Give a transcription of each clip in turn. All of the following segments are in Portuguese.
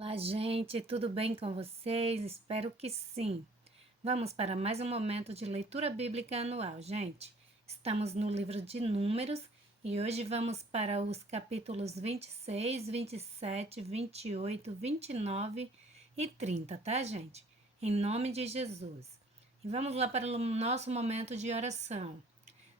Olá, gente, tudo bem com vocês? Espero que sim. Vamos para mais um momento de leitura bíblica anual, gente. Estamos no livro de Números e hoje vamos para os capítulos 26, 27, 28, 29 e 30, tá, gente? Em nome de Jesus. E vamos lá para o nosso momento de oração.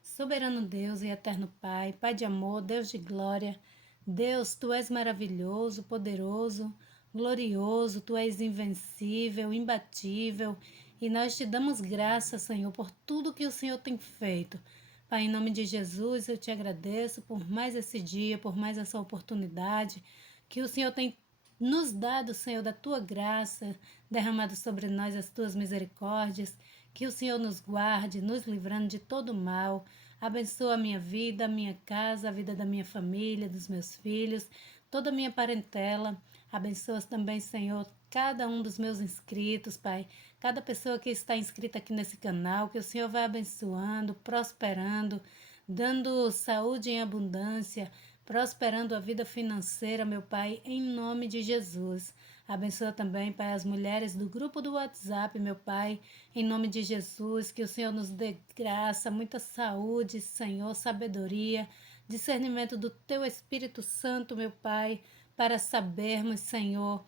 Soberano Deus e eterno Pai, Pai de amor, Deus de glória, Deus, Tu és maravilhoso, poderoso, glorioso, Tu és invencível, imbatível, e nós te damos graças, Senhor, por tudo que o Senhor tem feito. Pai, em nome de Jesus, eu te agradeço por mais esse dia, por mais essa oportunidade que o Senhor tem nos dado, Senhor, da Tua graça, derramado sobre nós as Tuas misericórdias, que o Senhor nos guarde, nos livrando de todo mal. Abençoa a minha vida, a minha casa, a vida da minha família, dos meus filhos, toda a minha parentela. Abençoa também, Senhor, cada um dos meus inscritos, Pai. Cada pessoa que está inscrita aqui nesse canal, que o Senhor vai abençoando, prosperando, dando saúde em abundância, prosperando a vida financeira, meu Pai, em nome de Jesus. Abençoa também, Pai, as mulheres do grupo do WhatsApp, meu Pai, em nome de Jesus, que o Senhor nos dê graça, muita saúde, Senhor, sabedoria, discernimento do Teu Espírito Santo, meu Pai, para sabermos, Senhor,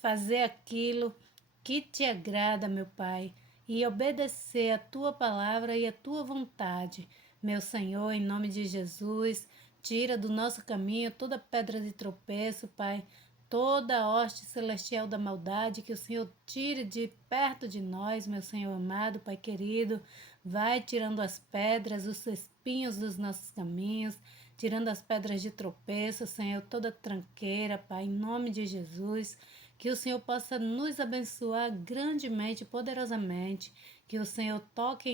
fazer aquilo que te agrada, meu Pai, e obedecer a Tua palavra e a Tua vontade. Meu Senhor, em nome de Jesus, tira do nosso caminho toda pedra de tropeço, Pai, toda a hoste celestial da maldade, que o Senhor tire de perto de nós, meu Senhor amado, Pai querido. Vai tirando as pedras, os espinhos dos nossos caminhos, tirando as pedras de tropeço, Senhor, toda tranqueira, Pai, em nome de Jesus. Que o Senhor possa nos abençoar grandemente, poderosamente. Que o Senhor toque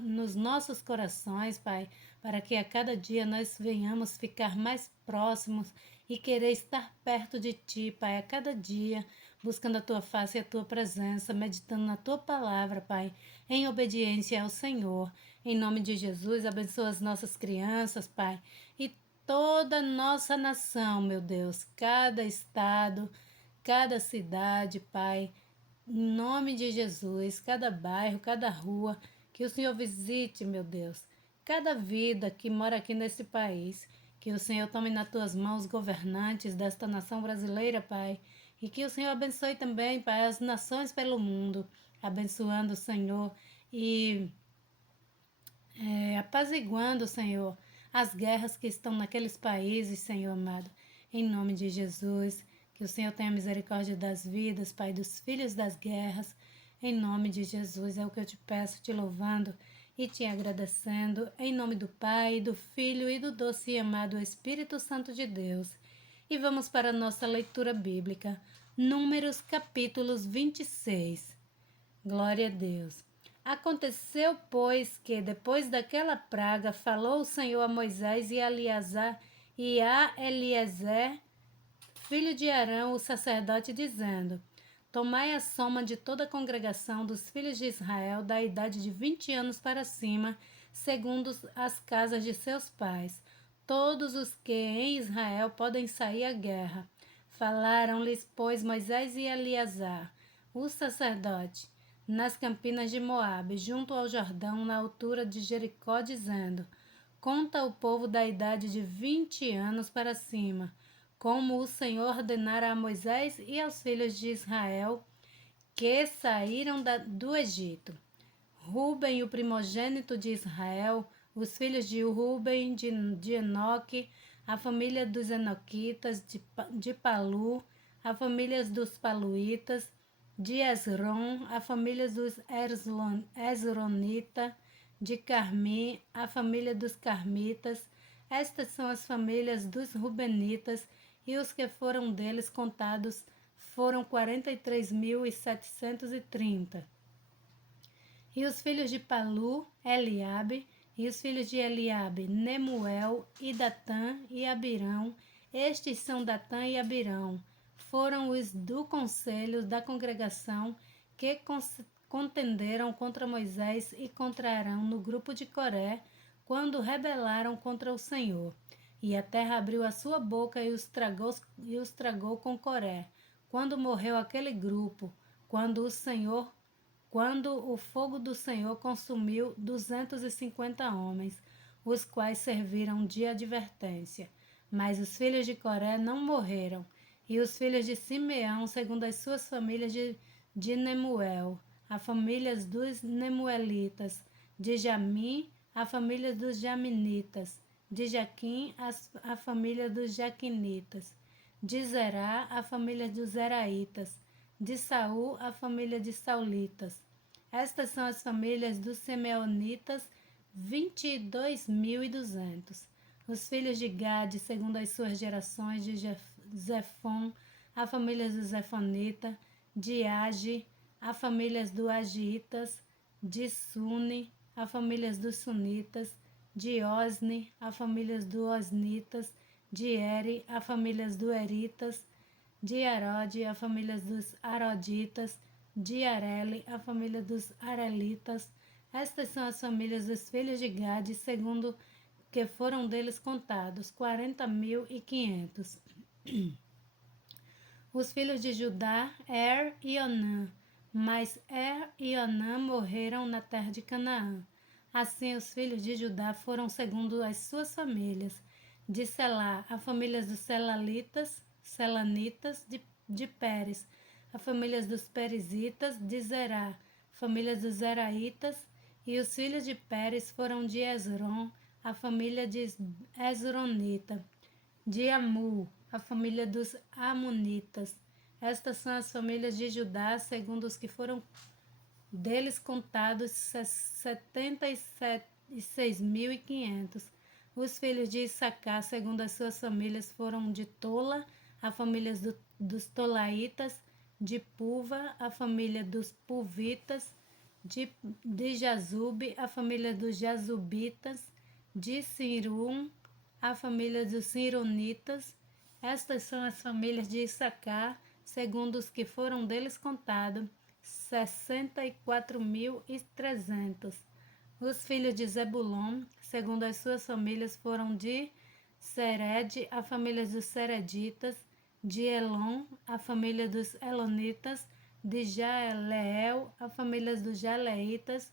nos nossos corações, Pai, para que a cada dia nós venhamos ficar mais próximos e querer estar perto de Ti, Pai, a cada dia, buscando a Tua face e a Tua presença, meditando na Tua palavra, Pai, em obediência ao Senhor. Em nome de Jesus, abençoa as nossas crianças, Pai, e toda a nossa nação, meu Deus, cada estado, cada cidade, Pai, em nome de Jesus, cada bairro, cada rua, que o Senhor visite, meu Deus, cada vida que mora aqui nesse país, que o Senhor tome nas tuas mãos governantes desta nação brasileira, Pai, e que o Senhor abençoe também, Pai, as nações pelo mundo, abençoando, Senhor, e apaziguando, Senhor, as guerras que estão naqueles países, Senhor amado, em nome de Jesus. Que o Senhor tenha misericórdia das vidas, Pai, dos filhos das guerras, em nome de Jesus. É o que eu te peço, te louvando e te agradecendo, em nome do Pai, do Filho e do doce e amado Espírito Santo de Deus. E vamos para a nossa leitura bíblica, Números capítulos 26. Glória a Deus. Aconteceu, pois, que depois daquela praga falou o Senhor a Moisés e a Eleazar e a Eliezer, filho de Arão, o sacerdote, dizendo: Tomai a soma de toda a congregação dos filhos de Israel da idade de 20 anos para cima, segundo as casas de seus pais, todos os que em Israel podem sair à guerra. Falaram-lhes, pois, Moisés e Eleazar, o sacerdote, nas campinas de Moabe, junto ao Jordão, na altura de Jericó, dizendo: Conta o povo da idade de 20 anos para cima, como o Senhor ordenara a Moisés e aos filhos de Israel que saíram do Egito. Ruben, o primogênito de Israel, os filhos de Ruben, de Enoque, a família dos Enoquitas, de Palu, a família dos Paluítas, de Esron, a família dos Esronitas, de Carmi, a família dos Carmitas. Estas são as famílias dos Rubenitas, e os que foram deles contados foram 43.730. E os filhos de Palu, Eliabe, e os filhos de Eliabe, Nemuel, e Datã e Abirão. Estes são Datã e Abirão. Foram os do conselho da congregação que contenderam contra Moisés e contra Arão no grupo de Coré, quando rebelaram contra o Senhor. e a terra abriu a sua boca e os tragou com Coré. Quando morreu aquele grupo, quando o fogo do Senhor consumiu 250 homens, os quais serviram de advertência. Mas os filhos de Coré não morreram, e os filhos de Simeão, segundo as suas famílias de Nemuel, a família dos Nemuelitas, de Jamim, a família dos Jaminitas, de Jaquim, a família dos Jaquinitas, de Zerá, a família dos Zeraitas, de Saul, a família de Saulitas. Estas são as famílias dos Simeonitas, 22.200. Os filhos de Gade, segundo as suas gerações, de Zefon, a família dos Zefonita, de Agi, a família dos Agitas, de Suni, a família dos Sunitas, de Osni, a família dos Osnitas, de Eri, a família dos Eritas, de Arode, a família dos Aroditas, de Areli, a família dos Arelitas. Estas são as famílias dos filhos de Gade, segundo que foram deles contados, 40.500. Os filhos de Judá, e Onã. Mas e Onã morreram na terra de Canaã. Assim, os filhos de Judá foram segundo as suas famílias. De Selá, a família dos Selanitas, de Pérez, a família dos Perizitas, de Zerá, família dos Zeraitas, e os filhos de Pérez foram de Esron, a família de Esronita, de Amu, a família dos Amonitas. Estas são as famílias de Judá, segundo os que foram deles contados, 76.500. Os filhos de Issacar, segundo as suas famílias, foram de Tola, a família dos Tolaitas, de Puva, a família dos Puvitas, de Jazube, a família dos Jazubitas, de Sirum, a família dos Sironitas. Estas são as famílias de Issacar, segundo os que foram deles contados, 64.300. Os filhos de Zebulon, segundo as suas famílias, foram de Sered, a família dos Sereditas, de Elon, a família dos Elonitas, de Jaleel, a família dos Jaleitas.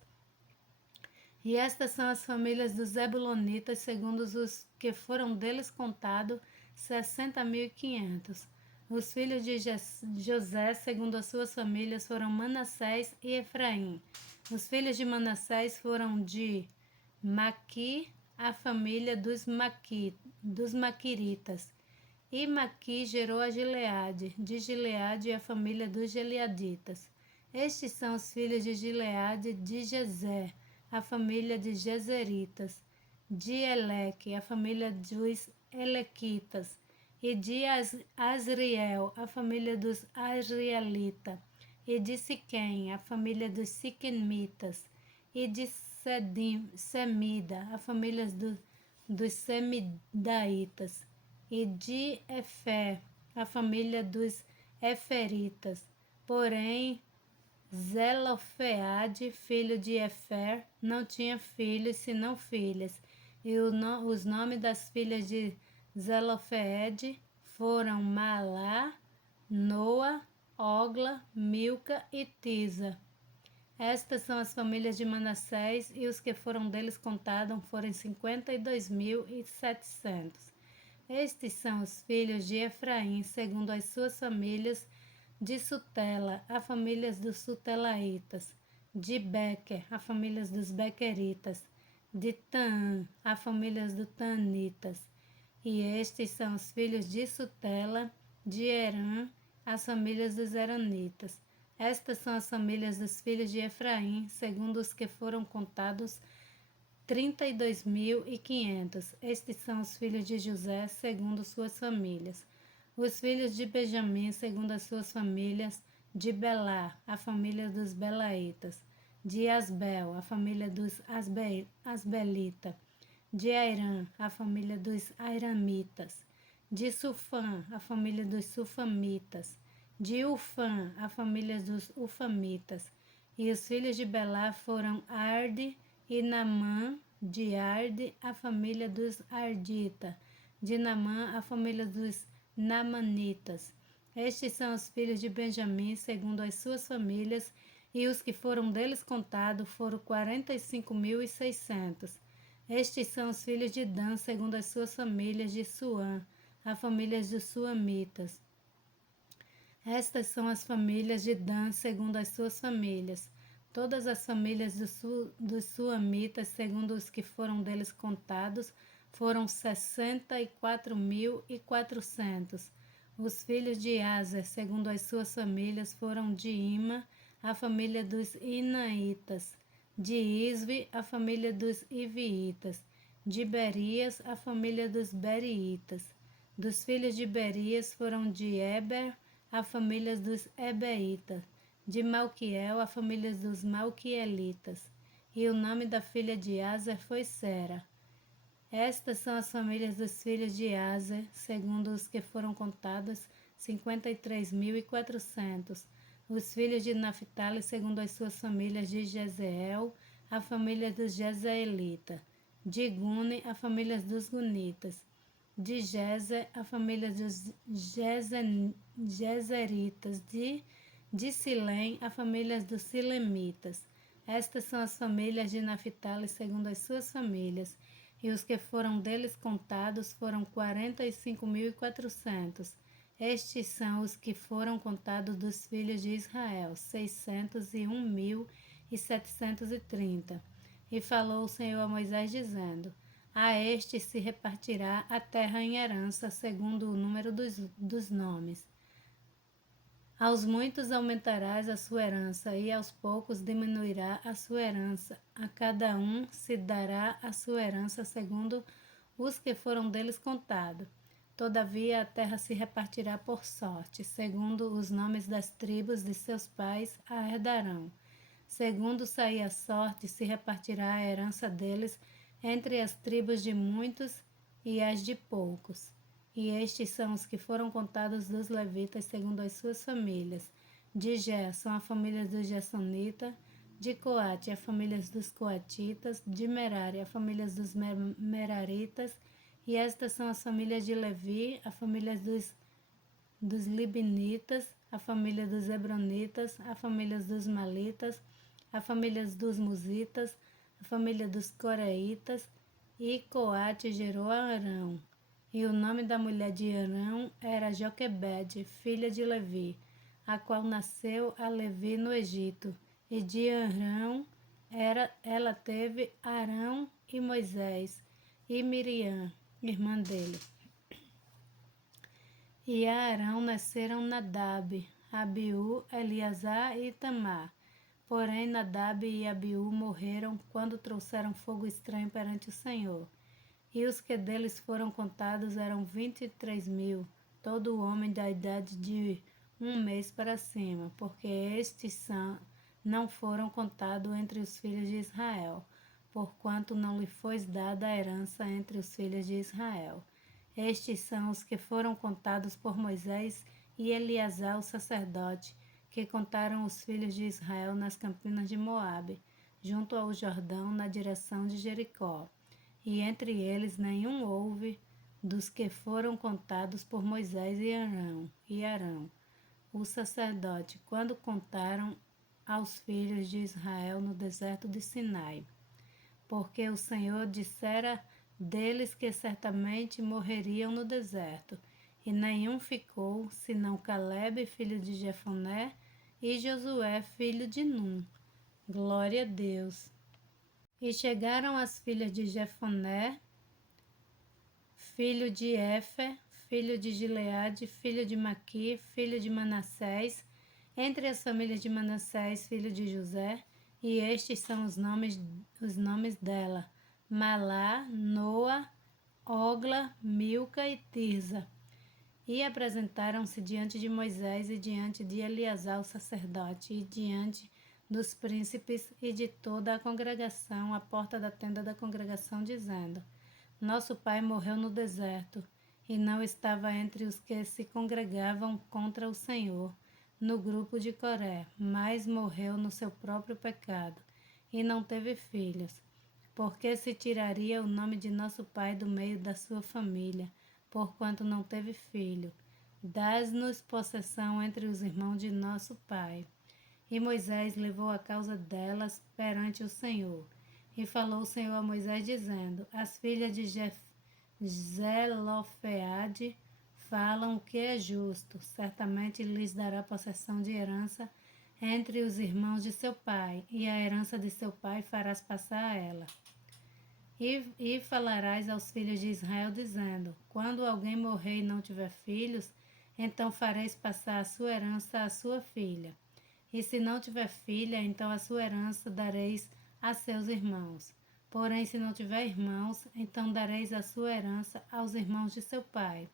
E estas são as famílias dos Zebulonitas, segundo os que foram deles contados, 60.500. Os filhos de José, segundo as suas famílias, foram Manassés e Efraim. Os filhos de Manassés foram de Maqui, a família dos Maquiritas. E Maqui gerou a Gileade, de Gileade a família dos Gileaditas. Estes são os filhos de Gileade, de Jezer, a família de Jezeritas, de Eleque, a família dos Elequitas, e de Asriel, a família dos Asrielitas, e de Siquém, a família dos Siquemitas, e de Semida, a família dos Semidaitas, e de Efer, a família dos Eferitas. Porém, Zelofeade, filho de Efer, não tinha filhos, senão filhas, e os nomes das filhas de Zelofeade foram Malá, Noa, Ogla, Milca e Tisa. Estas são as famílias de Manassés, e os que foram deles contados foram 52.700. Estes são os filhos de Efraim, segundo as suas famílias, de Sutela, a família dos Sutelaitas, de Bequer, a família dos Bequeritas, de Taã, a família dos Tanitas. E estes são os filhos de Sutela, de Herã, as famílias dos Heranitas. Estas são as famílias dos filhos de Efraim, segundo os que foram contados, 32.500. Estes são os filhos de José, segundo suas famílias. Os filhos de Benjamim, segundo as suas famílias, de Belá, a família dos Belaitas, de Asbel, a família dos Asbelitas, de Airã, a família dos Airamitas, de Sufã, a família dos Sufamitas, de Ufã, a família dos Ufamitas. E os filhos de Belá foram Arde e Namã, de Arde, a família dos Ardita, de Naamã, a família dos Naamanitas. Estes são os filhos de Benjamim, segundo as suas famílias, e os que foram deles contados foram 45.600. Estes são os filhos de Dan, segundo as suas famílias, de Suã, a família dos Suamitas. Estas são as famílias de Dan, segundo as suas famílias. Todas as famílias dos Suamitas, segundo os que foram deles contados, foram 64.400. Os filhos de Aser, segundo as suas famílias, foram de Ima, a família dos Inaitas, de Isvi, a família dos Iviitas, de Berias, a família dos Beriitas. Dos filhos de Berias foram de Eber, a família dos Ebeitas, de Malquiel, a família dos Malquielitas. E o nome da filha de Aser foi Sera. Estas são as famílias dos filhos de Aser, segundo os que foram contados, 53.400. Os filhos de Naphtali, segundo as suas famílias, de Jezeel, a família dos Jezeelitas. De Guni, a família dos Gunitas. De Jezer, a família dos Jezeritas. De Silém, a família dos Silemitas. Estas são as famílias de Naphtali, segundo as suas famílias. E os que foram deles contados foram 45.400. Estes são os que foram contados dos filhos de Israel, 601.730. E falou o Senhor a Moisés, dizendo: a estes se repartirá a terra em herança, segundo o número dos nomes. Aos muitos aumentarás a sua herança, e aos poucos diminuirá a sua herança. A cada um se dará a sua herança segundo os que foram deles contados. Todavia a terra se repartirá por sorte, segundo os nomes das tribos de seus pais a herdarão. Segundo sair a sorte, se repartirá a herança deles entre as tribos de muitos e as de poucos. E estes são os que foram contados dos levitas segundo as suas famílias. De Gerson, a família dos Gersonitas. De Coate, a família dos Coatitas. De Merari, a família dos Meraritas. E estas são as famílias de Levi, a família dos Libinitas, a família dos Hebronitas, a família dos Malitas, a família dos Musitas, a família dos Coreitas. E Coate gerou a Arão. E o nome da mulher de Arão era Joquebede, filha de Levi, a qual nasceu a Levi no Egito. E de Arão ela teve Arão e Moisés, e Miriam, irmã dele. E a Arão nasceram Nadab, Abiú, Eleazar e Itamar. Porém Nadab e Abiú morreram quando trouxeram fogo estranho perante o Senhor. E os que deles foram contados eram 23.000, todo homem da idade de 1 mês para cima, porque estes não foram contados entre os filhos de Israel, porquanto não lhe foi dada a herança entre os filhos de Israel. Estes são os que foram contados por Moisés e Eleazar, o sacerdote, que contaram os filhos de Israel nas campinas de Moabe, junto ao Jordão, na direção de Jericó. E entre eles nenhum houve dos que foram contados por Moisés e Arão, o sacerdote, quando contaram aos filhos de Israel no deserto de Sinai. Porque o Senhor dissera deles que certamente morreriam no deserto, e nenhum ficou, senão Calebe, filho de Jefoné, e Josué, filho de Num. Glória a Deus. E chegaram as filhas de Jefoné, filho de Éfer, filho de Gileade, filho de Maqui, filho de Manassés, entre as famílias de Manassés, filho de José, e estes são os nomes dela: Malá, Noa, Ogla, Milca e Tirza. E apresentaram-se diante de Moisés e diante de Eleazar o sacerdote e diante dos príncipes e de toda a congregação à porta da tenda da congregação, dizendo: nosso pai morreu no deserto, e não estava entre os que se congregavam contra o Senhor, no grupo de Coré, mas morreu no seu próprio pecado, e não teve filhos. Porque se tiraria o nome de nosso pai do meio da sua família, porquanto não teve filho. Dás-nos possessão entre os irmãos de nosso pai. E Moisés levou a causa delas perante o Senhor. E falou o Senhor a Moisés, dizendo: As filhas de Zelofeade falam o que é justo. Certamente lhes dará possessão de herança entre os irmãos de seu pai, e a herança de seu pai farás passar a ela. E falarás aos filhos de Israel, dizendo: Quando alguém morrer e não tiver filhos, então fareis passar a sua herança à sua filha. E se não tiver filha, então a sua herança dareis a seus irmãos. Porém, se não tiver irmãos, então dareis a sua herança aos irmãos de seu pai.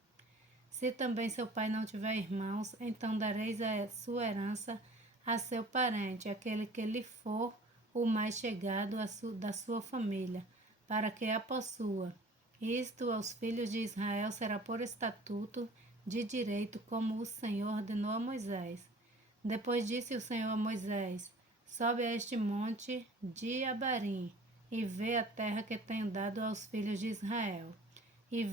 Se também seu pai não tiver irmãos, então dareis a sua herança a seu parente, aquele que lhe for o mais chegado da sua família, para que a possua. Isto aos filhos de Israel será por estatuto de direito, como o Senhor ordenou a Moisés. Depois disse o Senhor a Moisés: Sobe a este monte de Abarim, e vê a terra que tenho dado aos filhos de Israel. E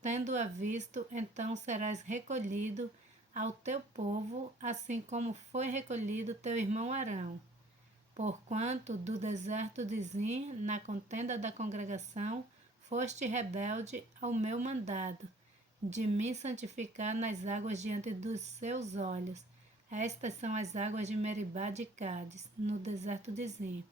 tendo-a visto, então serás recolhido ao teu povo, assim como foi recolhido teu irmão Arão. Porquanto do deserto de Zim, na contenda da congregação, foste rebelde ao meu mandado, de me santificar nas águas diante dos seus olhos. Estas são as águas de Meribá de Cádiz, no deserto de Zim.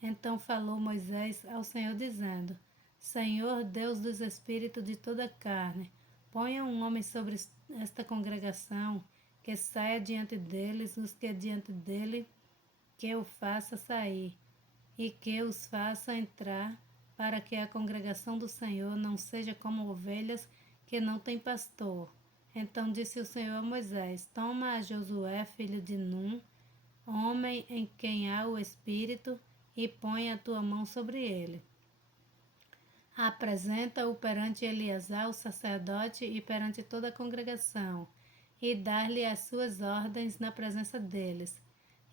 Então falou Moisés ao Senhor, dizendo: Senhor, Deus dos espíritos de toda a carne, ponha um homem sobre esta congregação, que saia diante deles os que diante dele, que o faça sair, e que os faça entrar, para que a congregação do Senhor não seja como ovelhas que não têm pastor. Então disse o Senhor a Moisés: Toma a Josué, filho de Num, homem em quem há o Espírito, e põe a tua mão sobre ele. Apresenta-o perante Eleazar, o sacerdote, e perante toda a congregação, e dá-lhe as suas ordens na presença deles.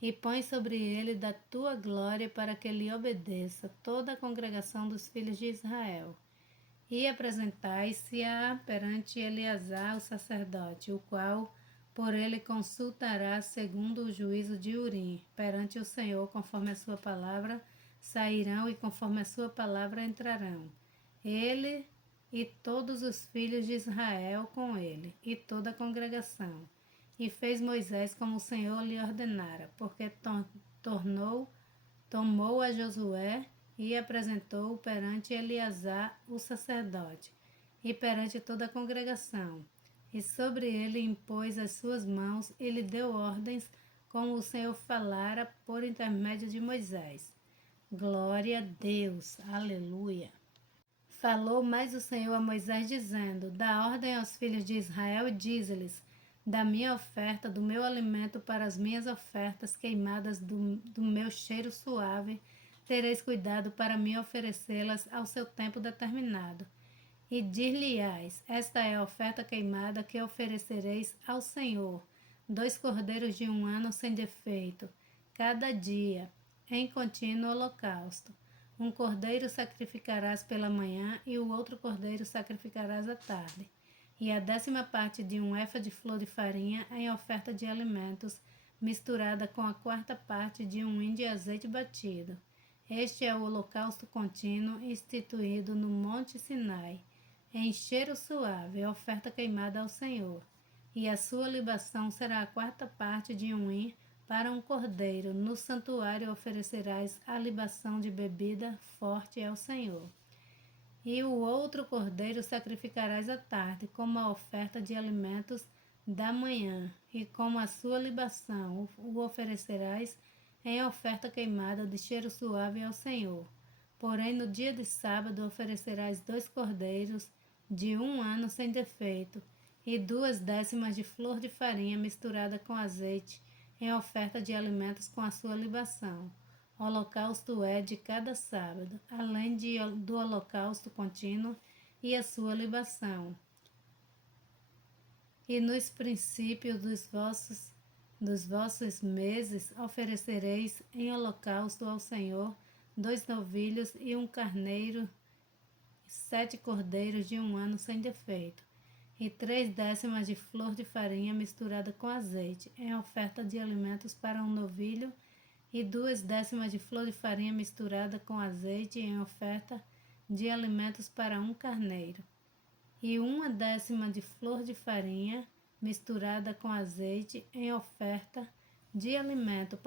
E põe sobre ele da tua glória, para que lhe obedeça toda a congregação dos filhos de Israel. E apresentai-se-á perante Eleazar, o sacerdote, o qual por ele consultará segundo o juízo de Urim, perante o Senhor, conforme a sua palavra sairão, e conforme a sua palavra entrarão. Ele e todos os filhos de Israel com ele, e toda a congregação. E fez Moisés como o Senhor lhe ordenara, porque tomou a Josué e apresentou-o perante Eleazar, o sacerdote, e perante toda a congregação. E sobre ele impôs as suas mãos e lhe deu ordens, como o Senhor falara por intermédio de Moisés. Glória a Deus, aleluia. Falou mais o Senhor a Moisés, dizendo: Dá ordem aos filhos de Israel e dize-lhes: Da minha oferta, do meu alimento para as minhas ofertas queimadas do meu cheiro suave, tereis cuidado para me oferecê-las ao seu tempo determinado. E dir-lhe-ás: Esta é a oferta queimada que oferecereis ao Senhor: 2 cordeiros de 1 ano sem defeito, cada dia, em contínuo holocausto. 1 cordeiro sacrificarás pela manhã, e o outro cordeiro sacrificarás à tarde. E a 10ª parte de 1 efa de flor de farinha em oferta de alimentos, misturada com a 4ª parte de 1 hin de azeite batido. Este é o holocausto contínuo instituído no Monte Sinai, em cheiro suave, a oferta queimada ao Senhor. E a sua libação será a 4ª parte de 1 hin para um cordeiro. No santuário oferecerás a libação de bebida forte ao Senhor. E o outro cordeiro sacrificarás à tarde, como a oferta de alimentos da manhã, e como a sua libação o oferecerás em oferta queimada de cheiro suave ao Senhor. Porém, no dia de sábado oferecerás 2 cordeiros de 1 ano sem defeito, e 2/10 de flor de farinha misturada com azeite, em oferta de alimentos com a sua libação. Holocausto é de cada sábado, além do holocausto contínuo e a sua libação. E nos princípios dos vossos meses oferecereis em holocausto ao Senhor 2 novilhos e 1 carneiro 7 cordeiros de 1 ano sem defeito, e 3/10 de flor de farinha misturada com azeite, em oferta de alimentos para um novilho, e 2/10 de flor de farinha misturada com azeite, em oferta de alimentos para um carneiro, e 1/10 de flor de farinha misturada com azeite, em oferta de alimento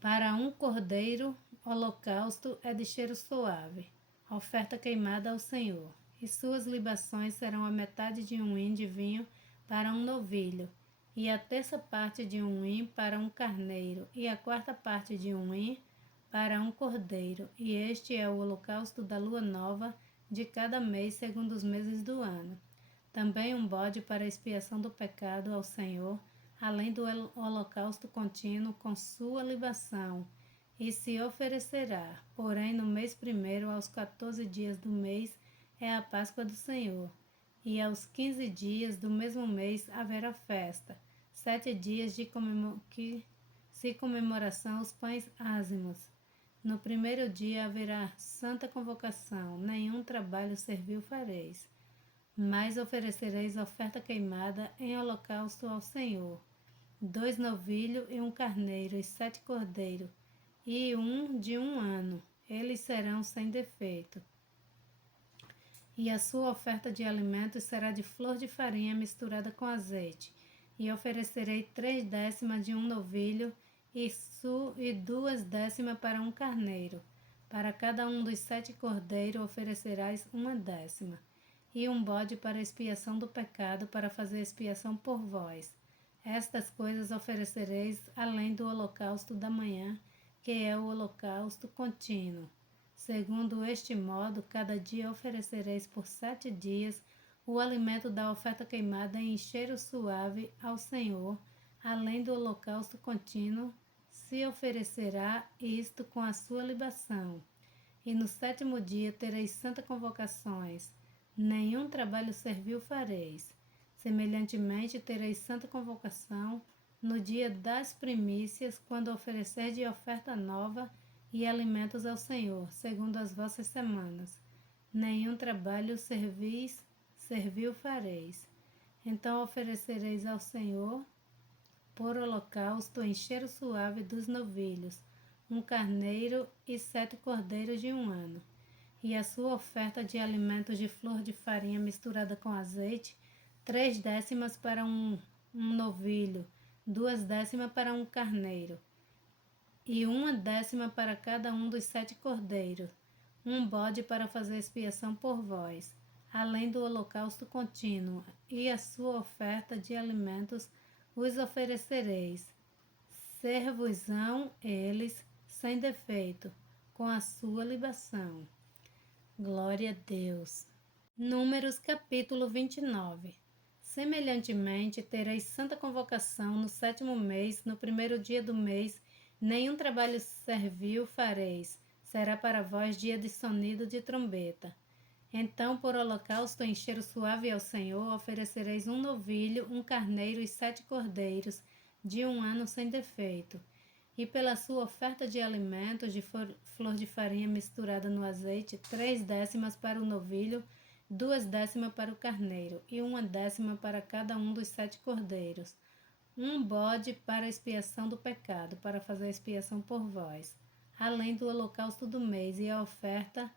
para um cordeiro. Holocausto é de cheiro suave, oferta queimada ao Senhor. E suas libações serão a metade de um hin de vinho para um novilho, e a terça parte de um hin para um carneiro, e a quarta parte de um hin para um cordeiro. E este é o holocausto da lua nova de cada mês, segundo os meses do ano. Também um bode para expiação do pecado ao Senhor, além do holocausto contínuo com sua libação, e se oferecerá. Porém, no mês primeiro, aos 14 dias do mês, é a Páscoa do Senhor, e aos 15 dias do mesmo mês haverá festa, 7 dias de comemoração os pães ázimos. No primeiro dia haverá santa convocação, nenhum trabalho servil fareis, mas oferecereis oferta queimada em holocausto ao Senhor, 2 novilhos e um carneiro, e 7 cordeiros, e um de 1 ano, eles serão sem defeito. E a sua oferta de alimentos será de flor de farinha misturada com azeite. E oferecerei 3/10 de um novilho e 2/10 para um carneiro. Para cada um dos 7 cordeiros oferecerás 1/10. E um bode para expiação do pecado, para fazer expiação por vós. Estas coisas oferecereis além do holocausto da manhã, que é o holocausto contínuo. Segundo este modo, cada dia oferecereis por 7 dias o alimento da oferta queimada em cheiro suave ao Senhor, além do holocausto contínuo, se oferecerá isto com a sua libação. E no 7º dia tereis santa convocações, nenhum trabalho servil fareis. Semelhantemente tereis santa convocação no dia das primícias, quando oferecer de oferta nova e alimentos ao Senhor, segundo as vossas semanas. Nenhum trabalho servil fareis. Então oferecereis ao Senhor, por holocausto em cheiro suave dos novilhos, um carneiro e 7 cordeiros de 1 ano. E a sua oferta de alimentos de flor de farinha misturada com azeite, 3/10 para um novilho, 2/10 para um carneiro, e 1/10 para cada um dos 7 cordeiros, um bode para fazer expiação por vós, além do holocausto contínuo, e a sua oferta de alimentos os oferecereis. Ser-vos-ão eles sem defeito, com a sua libação. Glória a Deus. Números capítulo 29. Semelhantemente, tereis santa convocação no 7º mês, no primeiro dia do mês, nenhum trabalho servil fareis, será para vós dia de sonido de trombeta. Então, por holocausto em cheiro suave ao Senhor, oferecereis um novilho, um carneiro e 7 cordeiros, de 1 ano sem defeito. E pela sua oferta de alimentos de flor de farinha misturada no azeite, 3/10 para o novilho, 2/10 para o carneiro, e 1/10 para cada um dos 7 cordeiros. Um bode para expiação do pecado, para fazer expiação por vós, além do holocausto do mês e a oferta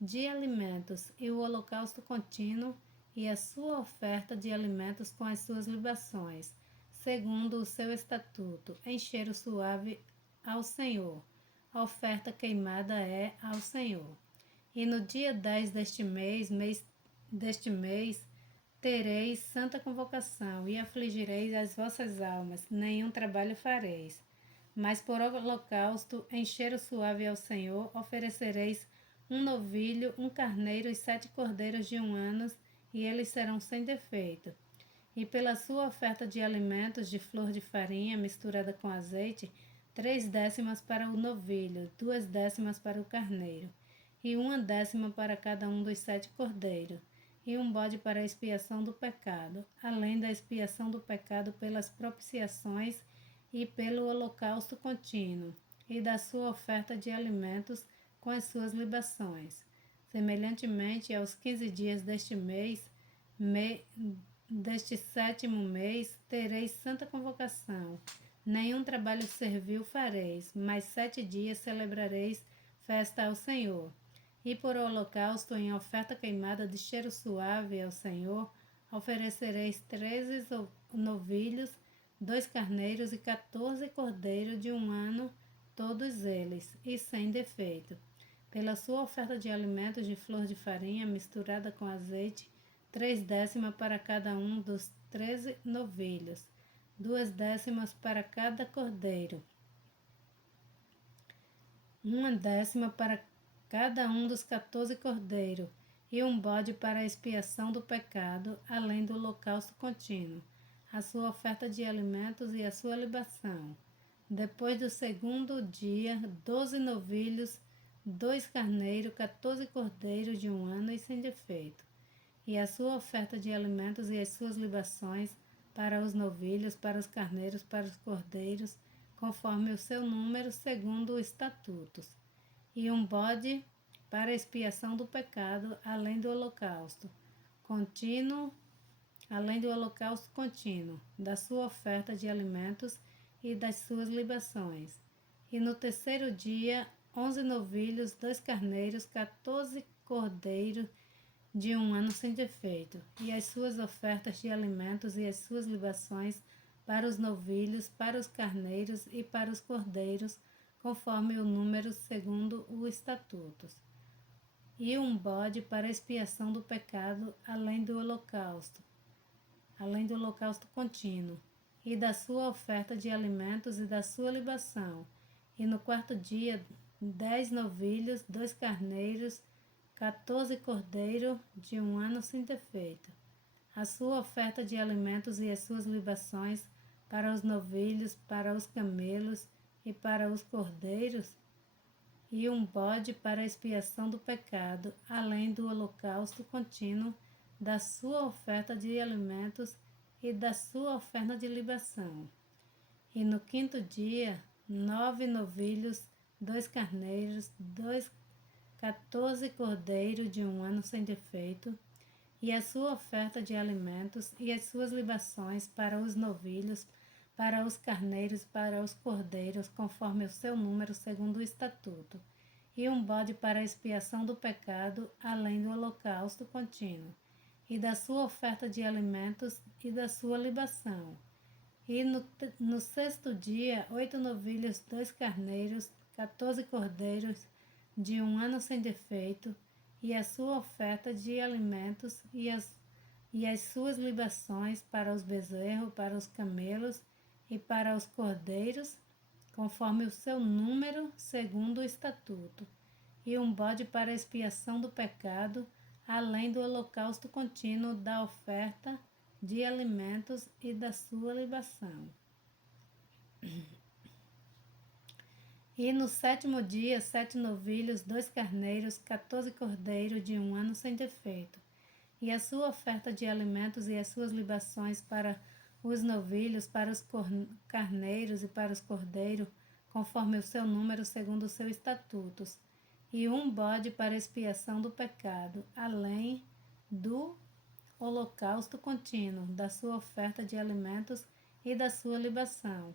de alimentos, e o holocausto contínuo, e a sua oferta de alimentos com as suas libações, segundo o seu estatuto, em cheiro suave ao Senhor. A oferta queimada é ao Senhor. E no dia 10 deste mês, tereis santa convocação, e afligireis as vossas almas, nenhum trabalho fareis. Mas por holocausto, em cheiro suave ao Senhor, oferecereis um novilho, um carneiro e 7 cordeiros de 1 ano, e eles serão sem defeito. E pela sua oferta de alimentos de flor de farinha misturada com azeite, 3/10 para o novilho, 2/10 para o carneiro, e 1/10 para cada um dos 7 cordeiros, e um bode para a expiação do pecado, além da expiação do pecado pelas propiciações e pelo holocausto contínuo, e da sua oferta de alimentos com as suas libações. Semelhantemente, aos 15 dias deste deste 7º mês, tereis santa convocação. Nenhum trabalho servil fareis, mas 7 dias celebrareis festa ao Senhor. E por holocausto em oferta queimada de cheiro suave ao Senhor, oferecereis 13 novilhos, 2 carneiros e 14 cordeiros de 1 ano, todos eles, e sem defeito. Pela sua oferta de alimentos de flor de farinha misturada com azeite, 3/10 para cada um dos 13 novilhos, 2/10 para cada cordeiro, 1/10 para cada um dos 14 cordeiros, e um bode para a expiação do pecado, além do holocausto contínuo, a sua oferta de alimentos e a sua libação. Depois do 2º dia, 12 novilhos, 2 carneiros, 14 cordeiros de 1 ano e sem defeito, e a sua oferta de alimentos e as suas libações para os novilhos, para os carneiros, para os cordeiros, conforme o seu número, segundo os estatutos, e um bode para a expiação do pecado, além do holocausto contínuo, da sua oferta de alimentos e das suas libações. E no 3º dia, 11 novilhos, 2 carneiros, 14 cordeiros de 1 ano sem defeito, e as suas ofertas de alimentos e as suas libações para os novilhos, para os carneiros e para os cordeiros, conforme o número segundo os estatutos. E um bode para a expiação do pecado, além do holocausto contínuo, e da sua oferta de alimentos e da sua libação. E no 4º dia, 10 novilhos, 2 carneiros, 14 cordeiros de 1 ano sem defeito, a sua oferta de alimentos e as suas libações para os novilhos, para os camelos e para os cordeiros, e um bode para a expiação do pecado, além do holocausto contínuo, da sua oferta de alimentos e da sua oferta de libação. E no 5º dia, 9 novilhos, 2 carneiros, 14 cordeiros de 1 ano sem defeito, e a sua oferta de alimentos e as suas libações para os novilhos, para os carneiros e para os cordeiros, conforme o seu número, segundo o estatuto, e um bode para a expiação do pecado, além do holocausto contínuo, e da sua oferta de alimentos e da sua libação. E no 6º dia, 8 novilhos, 2 carneiros, 14 cordeiros de 1 ano sem defeito, e a sua oferta de alimentos e as suas libações para os bezerros, para os camelos e para os cordeiros, conforme o seu número, segundo o estatuto, e um bode para a expiação do pecado, além do holocausto contínuo, da oferta de alimentos e da sua libação. E no 7º dia, 7 novilhos, 2 carneiros, 14 cordeiros de 1 ano sem defeito, e a sua oferta de alimentos e as suas libações para os novilhos, para os carneiros e para os cordeiros, conforme o seu número, segundo os seus estatutos, e um bode para expiação do pecado, além do holocausto contínuo, da sua oferta de alimentos e da sua libação.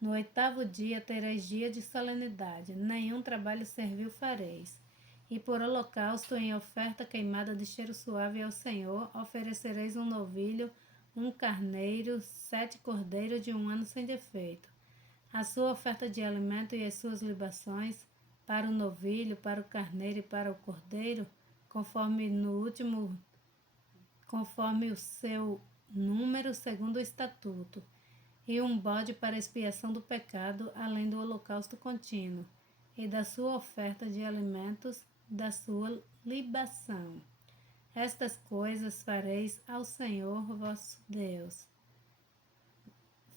No 8º dia tereis dia de solenidade, nenhum trabalho servil fareis. E por holocausto em oferta queimada de cheiro suave ao Senhor, oferecereis um novilho, 1 carneiro, 7 cordeiros de 1 ano sem defeito. A sua oferta de alimento e as suas libações, para o novilho, para o carneiro e para o cordeiro, conforme o seu número, segundo o estatuto, e um bode para expiação do pecado, além do holocausto contínuo, e da sua oferta de alimentos, da sua libação. Estas coisas fareis ao Senhor vosso Deus.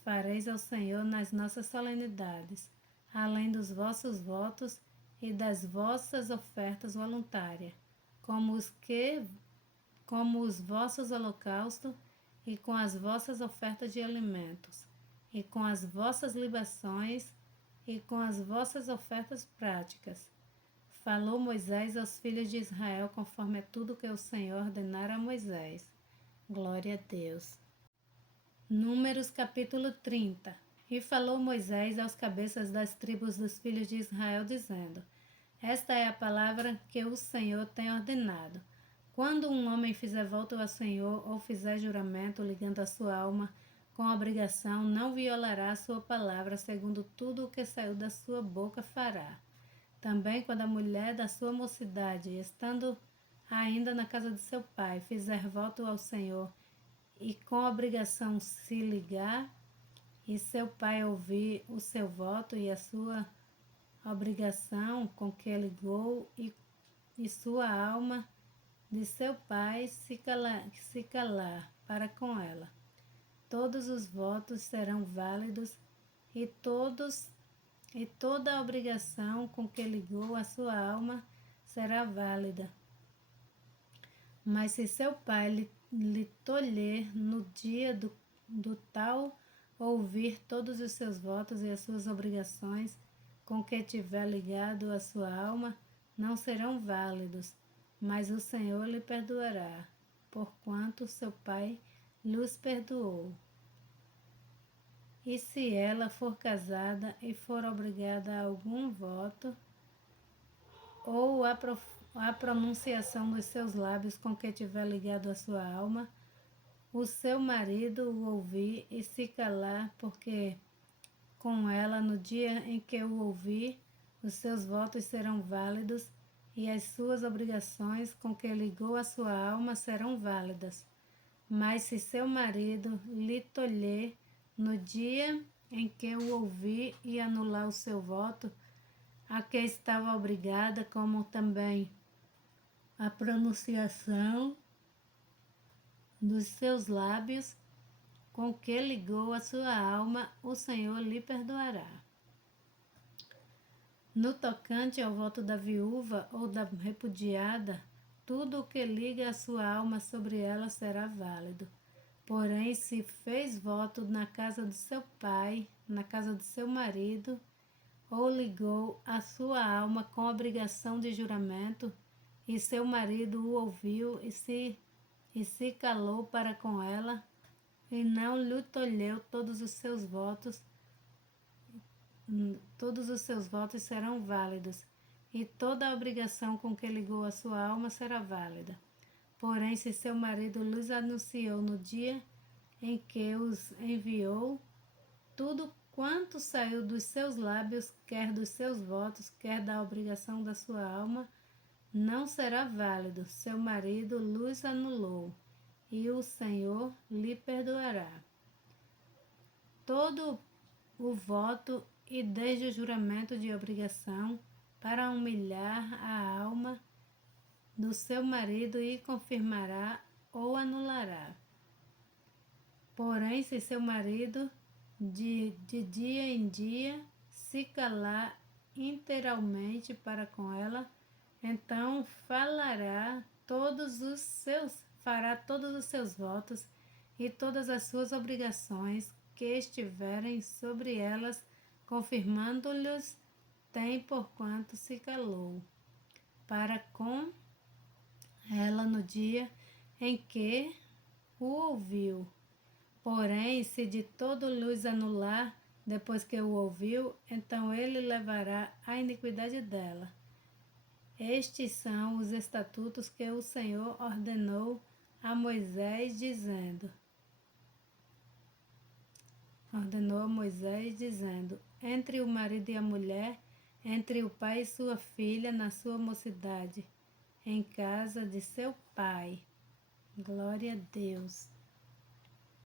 Fareis ao Senhor nas nossas solenidades, além dos vossos votos e das vossas ofertas voluntárias, como os vossos holocaustos, e com as vossas ofertas de alimentos, e com as vossas libações, e com as vossas ofertas práticas. falou Moisés aos filhos de Israel conforme a tudo que o Senhor ordenara a Moisés. Glória a Deus. Números capítulo 30. E falou Moisés aos cabeças das tribos dos filhos de Israel, dizendo: Esta é a palavra que o Senhor tem ordenado. Quando um homem fizer voto ao Senhor ou fizer juramento ligando a sua alma com obrigação, não violará a sua palavra, segundo tudo o que saiu da sua boca fará. Também quando a mulher da sua mocidade, estando ainda na casa de seu pai, fizer voto ao Senhor e com obrigação se ligar, e seu pai ouvir o seu voto e a sua obrigação com que ligou, e sua alma de seu pai se calar para com ela, todos os votos serão válidos e toda a obrigação com que ligou a sua alma será válida. Mas se seu pai lhe tolher no dia do tal ouvir todos os seus votos e as suas obrigações com que tiver ligado a sua alma, não serão válidos, mas o Senhor lhe perdoará, porquanto seu pai lhes perdoou. E se ela for casada e for obrigada a algum voto, ou a pronunciação dos seus lábios com que tiver ligado a sua alma, o seu marido o ouvir e se calar, porque com ela no dia em que o ouvir, os seus votos serão válidos e as suas obrigações com que ligou a sua alma serão válidas. Mas se seu marido lhe tolher no dia em que o ouvir e anular o seu voto, a que estava obrigada, como também a pronunciação dos seus lábios com que ligou a sua alma, o Senhor lhe perdoará. No tocante ao voto da viúva ou da repudiada, tudo o que liga a sua alma sobre ela será válido. Porém, se fez voto na casa de seu pai, na casa de seu marido, ou ligou a sua alma com obrigação de juramento, e seu marido o ouviu e se calou para com ela, e não lhe tolheu todos os seus votos serão válidos, e toda a obrigação com que ligou a sua alma será válida. Porém, se seu marido lhes anunciou no dia em que os enviou, tudo quanto saiu dos seus lábios, quer dos seus votos, quer da obrigação da sua alma, não será válido. Seu marido lhes anulou, e o Senhor lhe perdoará. Todo o voto e desde o juramento de obrigação para humilhar a alma do seu marido e confirmará ou anulará. Porém, se seu marido de dia em dia se calar inteiramente para com ela, então fará todos os seus votos e todas as suas obrigações que estiverem sobre elas, confirmando-lhes, tem porquanto se calou para com ela no dia em que o ouviu. Porém, se de todo lhes anular depois que o ouviu, então ele levará a iniquidade dela. Estes são os estatutos que o Senhor ordenou a Moisés, dizendo: entre o marido e a mulher, entre o pai e sua filha na sua mocidade, em casa de seu pai. Glória a Deus.